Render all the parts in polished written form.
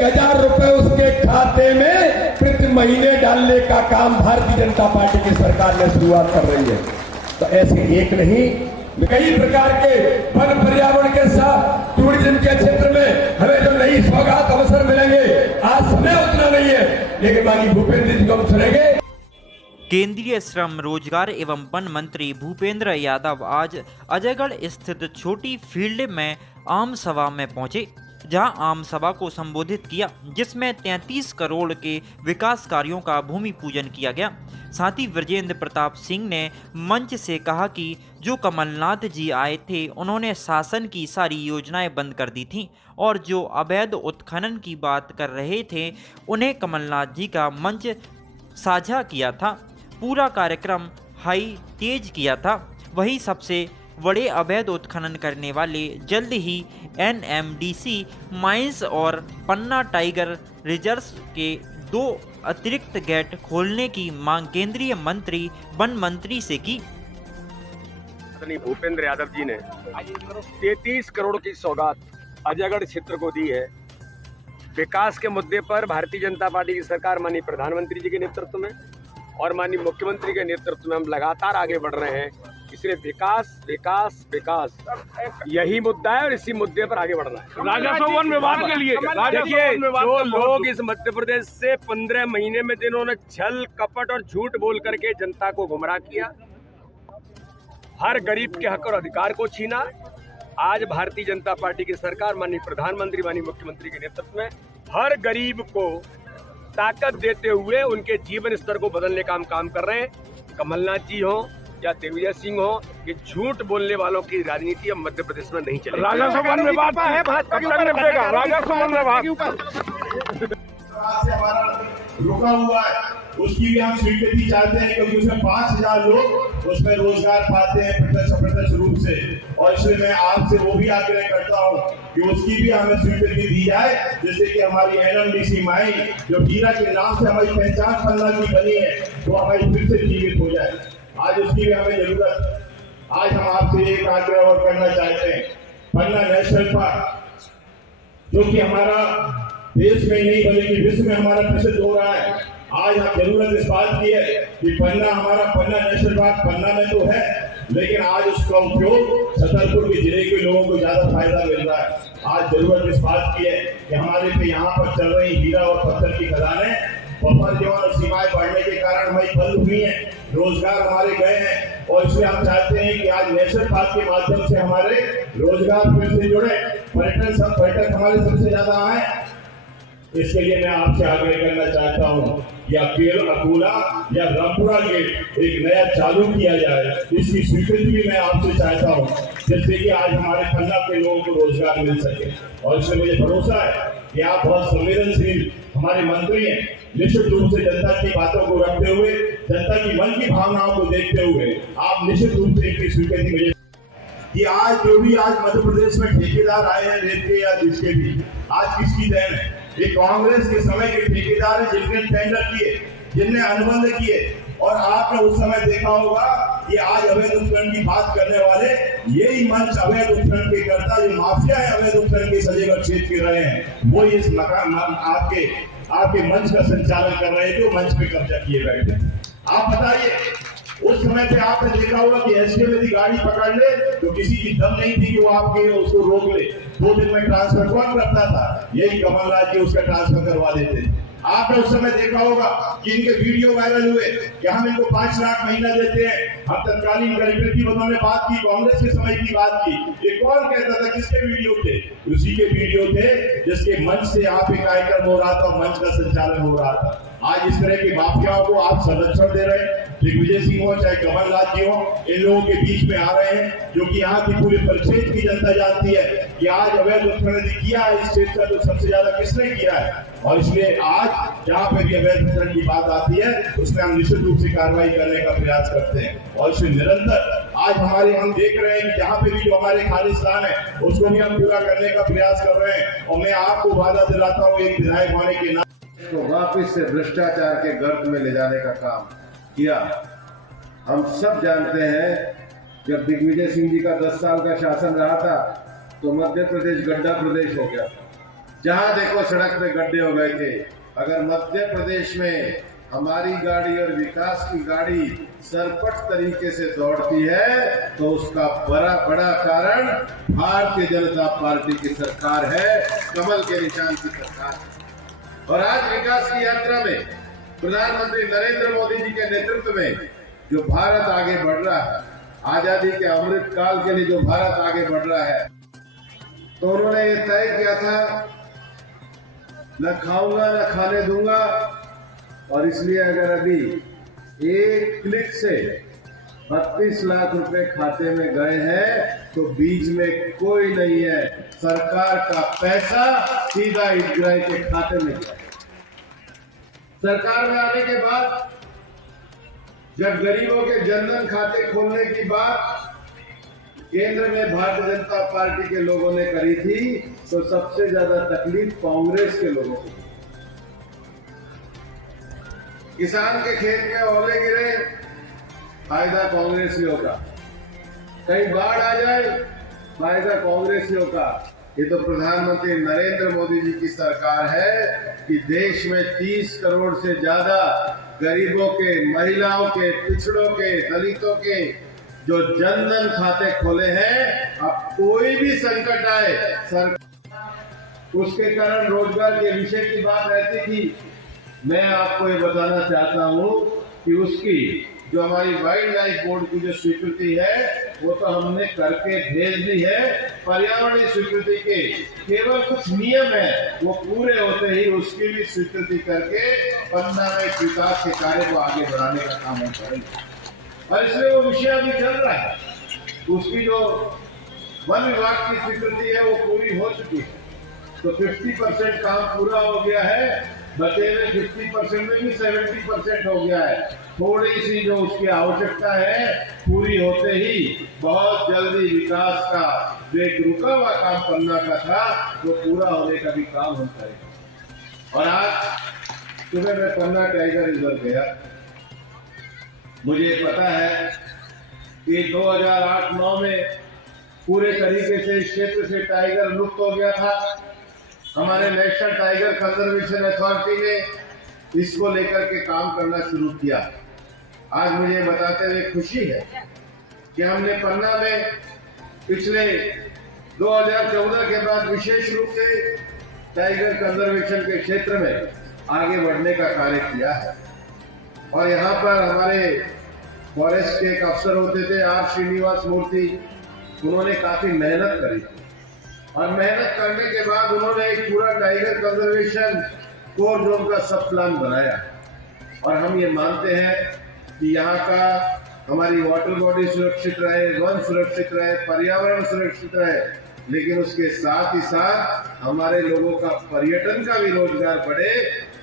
1000 रुपए उसके खाते में प्रति महीने डालने का काम भारतीय जनता पार्टी की सरकार ने शुरुआत कर रही है। तो ऐसे एक नहीं, कई प्रकार के वन पर्यावरण के साथ टूरिज्म के क्षेत्र में हमें जो नई सौगात अवसर मिलेंगे, आज समय उतना नहीं है, लेकिन माननीय भूपेंद्र जी को हम सुनेंगे। केंद्रीय श्रम रोजगार एवं वन मंत्री भूपेंद्र यादव आज अजयगढ़ स्थित छोटी फील्ड में आम सभा में पहुंचे, जहां आम सभा को संबोधित किया, जिसमें 33 करोड़ के विकास कार्यों का भूमि पूजन किया गया। साथ ही विजेंद्र प्रताप सिंह ने मंच से कहा कि जो कमलनाथ जी आए थे उन्होंने शासन की सारी योजनाएं बंद कर दी थीं, और जो अवैध उत्खनन की बात कर रहे थे उन्हें कमलनाथ जी का मंच साझा किया था, पूरा कार्यक्रम हाई तेज किया था। वही सबसे बड़े अवैध उत्खनन करने वाले जल्द ही NMDC माइंस और पन्ना टाइगर रिजर्व के 2 अतिरिक्त गेट खोलने की मांग केंद्रीय मंत्री वन मंत्री से की। भूपेंद्र यादव जी ने 33 करोड़ की सौगात अजयगढ़ क्षेत्र को दी है। विकास के मुद्दे पर भारतीय जनता पार्टी की सरकार माननीय प्रधानमंत्री जी के नेतृत्व में और माननीय मुख्यमंत्री के नेतृत्व में हम लगातार आगे बढ़ रहे हैं। इसलिए विकास विकास विकास यही मुद्दा है और इसी मुद्दे पर आगे बढ़ना है। राजस्व वन विभाग के लिए देखिए, जो लोग इस मध्य प्रदेश से 15 महीने में जिन्होंने छल कपट और झूठ बोल करके जनता को गुमराह किया, हर गरीब के हक और अधिकार को छीना, आज भारतीय जनता पार्टी की सरकार माननीय प्रधानमंत्री माननीय मुख्यमंत्री के नेतृत्व में हर गरीब को ताकत देते हुए उनके जीवन स्तर को बदलने का हम काम कर रहे हैं। कमलनाथ जी हो या दिग्विजय सिंह हो, ये झूठ बोलने वालों की राजनीति अब मध्य प्रदेश में नहीं चलेगी। राजस्व वन विभाग है, राजस्व वन विभाग रुका हुआ है, उसकी भी हम स्वीकृति चाहते हैं, क्योंकि उसमें 5000 लोग उसमें रोजगार पाते हैं प्रत्यक्ष रूप से। और इसलिए मैं आपसे वो भी आग्रह करता हूँ कि उसकी भी हमें स्वीकृति दी जाए, जिससे कि हमारी NMDC माइन जो हीरा के नाम से हमारी पहचान पन्ना की बनी है, वो हमारी फिर से जीवित हो जाए। आज उसकी भी हमें जरूरत। आज हम आपसे एक आग्रह और करना चाहते हैं, पन्ना नेशनल पार्क जो कि हमारा देश में नहीं बल्कि विश्व में हमारा प्रसिद्ध हो रहा है। आज हम जरूरत इस बात की है कि पन्ना नेशनल पार्क पन्ना में तो है, लेकिन आज उसका उपयोग छतरपुर के जिले के लोगों को ज्यादा फायदा मिल रहा है। आज जरूरत इस बात की है कि हमारे पे यहाँ पर चल रही हीरा और पत्थर की खदानें बफर जोन और सीमाएं बढ़ने के कारण हमारी बंद हुई है, रोजगार हमारे गए हैं। और इसलिए हम चाहते हैं कि आज नेशनल पार्क के माध्यम से हमारे रोजगार फिर से जुड़े, पर्यटक हमारे सबसे ज्यादा आए। इसके लिए मैं आपसे आग्रह करना चाहता हूँ या केल अकूला या रामपुरा गेट एक नया चालू किया जाए, इसकी स्वीकृति भी मैं आपसे चाहता हूँ, जिससे कि आज हमारे पन्ना के लोगों को रोजगार मिल सके। और इसमें मुझे भरोसा है कि आप बहुत संवेदनशील हमारे मंत्री हैं, निश्चित रूप से जनता की बातों को रखते हुए, जनता की मन की भावनाओं को देखते हुए आप निश्चित रूप से इसकी स्वीकृति मुझे कि आज जो भी आज मध्य प्रदेश में ठेकेदार आए हैं रेत के या जिसके भी, आज किसकी देन है? ये कांग्रेस के समय के ठेकेदार हैं, जिनने टेंडर किए, जिनने अनुबंध किए। और आपने उस समय देखा होगा कि आज अवैध उत्खनन की बात करने वाले यही मंच अवैध उत्खनन के करता, जो माफिया है अवैध उत्खनन के सजेगा क्षेत्र के रहे हैं, वो इस मकान आपके मंच का संचालन कर रहे थे, मंच पे कब्जा किए बैठे। आप बताइए, उस समय पे आपने देखा होगा कि एसडीएम यदि गाड़ी पकड़ ले तो किसी की दम नहीं थी कि वो आपके उसको रोक ले, 2 दिन में ट्रांसफर कौन करता था? यही कमलनाथ जी उसका ट्रांसफर करवा देते। आपने उस समय देखा होगा कि इनके वीडियो वायरल हुए कि हम इनको 5 लाख महीना देते हैं। हम तत्कालीन कलेक्टर की उन्होंने बात की, कांग्रेस के समय की बात की। ये कौन कहता था? किसके वीडियो थे? उसी के वीडियो थे जिसके मंच से यहाँ पे कार्यक्रम हो रहा था, मंच का संचालन हो रहा था। आज इस तरह के माफियाओं को आप संरक्षण दे रहे हैं, दिग्विजय सिंह हो चाहे कमलनाथ जी हो, इन लोगों के बीच में आ रहे हैं, जो कि यहाँ की पूरे परिक्षेत्र की जनता जानती है कि आज अवैध उत्खनन किया है इस क्षेत्र का तो सबसे ज्यादा किसने किया है। और इसलिए आज जहाँ पे भी अवैध उत्खनन की बात आती है उसमें हम निश्चित रूप से कार्रवाई करने का प्रयास करते हैं। और इसमें निरंतर आज हम देख रहे हैं कि जहाँ पे भी जो हमारे खालिस्तान है उसको भी हम पूरा करने का प्रयास कर रहे हैं। और मैं आपको वादा दिलाता हूँ, एक विधायक होने के नाते तो वापिस से भ्रष्टाचार के गर्त में ले जाने का काम किया। हम सब जानते हैं, जब दिग्विजय सिंह जी का 10 साल का शासन रहा था तो मध्य प्रदेश गड्ढा प्रदेश हो गया था। जहां देखो सड़क पे गड्ढे हो गए थे। अगर मध्य प्रदेश में हमारी गाड़ी और विकास की गाड़ी सरपट तरीके से दौड़ती है तो उसका बड़ा कारण भारतीय जनता पार्टी की सरकार है, कमल के निशान की सरकार है। और आज विकास की यात्रा में प्रधानमंत्री नरेंद्र मोदी जी के नेतृत्व में जो भारत आगे बढ़ रहा है, आजादी के अमृत काल के लिए जो भारत आगे बढ़ रहा है, तो उन्होंने ये तय किया था न खाऊंगा न खाने दूंगा। और इसलिए अगर अभी एक क्लिक से 32 लाख रुपए खाते में गए हैं तो बीच में कोई नहीं है, सरकार का पैसा सीधा हितग्राही के खाते में गया। सरकार में आने के बाद जब गरीबों के जनधन खाते खोलने की बात केंद्र में भारतीय जनता पार्टी के लोगों ने करी थी तो सबसे ज्यादा तकलीफ कांग्रेस के लोगों को। किसान के खेत में ओले गिरे, फायदा कांग्रेसियों का। कहीं बाढ़ आ जाए, फायदा कांग्रेसियों का। ये तो प्रधानमंत्री नरेंद्र मोदी जी की सरकार है कि देश में 30 करोड़ से ज्यादा गरीबों के, महिलाओं के, पिछड़ों के, दलितों के जो जनधन खाते खोले हैं। अब कोई भी संकट आए, सरकार उसके कारण रोजगार के विषय की बात रहती थी। मैं आपको ये बताना चाहता हूं कि उसकी जो हमारी वाइल्ड लाइफ बोर्ड की जो स्वीकृति है वो तो हमने करके भेज दी है। पर्यावरणीय स्वीकृति के केवल कुछ नियम है, वो पूरे होते ही उसकी भी स्वीकृति करके पन्ना में विकास के कार्य को आगे बढ़ाने का काम हम करेंगे। और इसलिए वो विषय अभी चल रहा है। उसकी जो वन विभाग की स्वीकृति है वो पूरी हो चुकी है, तो 50% काम पूरा हो गया है। बचे हुए 50% में भी 70% हो गया है। थोड़ी सी जो उसकी आवश्यकता है पूरी होते ही बहुत जल्दी विकास का जो एक रुका हुआ काम पन्ना का था वो पूरा होने का भी काम हम करेंगे। और आज सुबह मैं पन्ना टाइगर रिजर्व गया। मुझे पता है कि 2008-9 में पूरे तरीके से इस क्षेत्र से टाइगर लुप्त हो गया था। हमारे नेशनल टाइगर कंजर्वेशन अथॉरिटी ने इसको लेकर के काम करना शुरू किया। आज मुझे बताते हुए खुशी है कि हमने पन्ना में पिछले 2014 के बाद विशेष रूप से टाइगर कंजर्वेशन के क्षेत्र में आगे बढ़ने का कार्य किया है। और यहाँ पर हमारे फॉरेस्ट के एक अफसर होते थे आर श्रीनिवास मूर्ति, उन्होंने काफी मेहनत करी और मेहनत करने के बाद उन्होंने एक पूरा टाइगर कंजर्वेशन कोर जोन का सब प्लान बनाया। और हम ये मानते हैं कि यहाँ का हमारी वाटर बॉडी सुरक्षित रहे, वन सुरक्षित रहे, पर्यावरण सुरक्षित रहे, लेकिन उसके साथ ही साथ हमारे लोगों का पर्यटन का भी रोजगार बढ़े।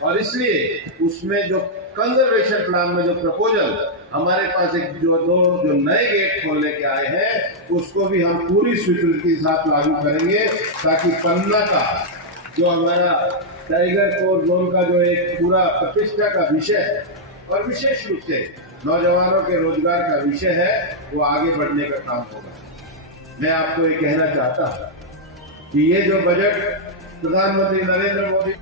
और इसलिए उसमें जो कंजर्वेशन प्लान में जो प्रपोजल हमारे पास एक जो नए गेट खोलने के आए हैं उसको भी हम पूरी स्वीकृति के साथ लागू करेंगे, ताकि पन्ना का जो हमारा टाइगर कोर जोन का जो एक पूरा प्रतिष्ठा का विषय है और विशेष रूप से नौजवानों के रोजगार का विषय है वो आगे बढ़ने का काम होगा। मैं आपको ये कहना चाहता हूँ कि ये जो बजट प्रधानमंत्री नरेंद्र मोदी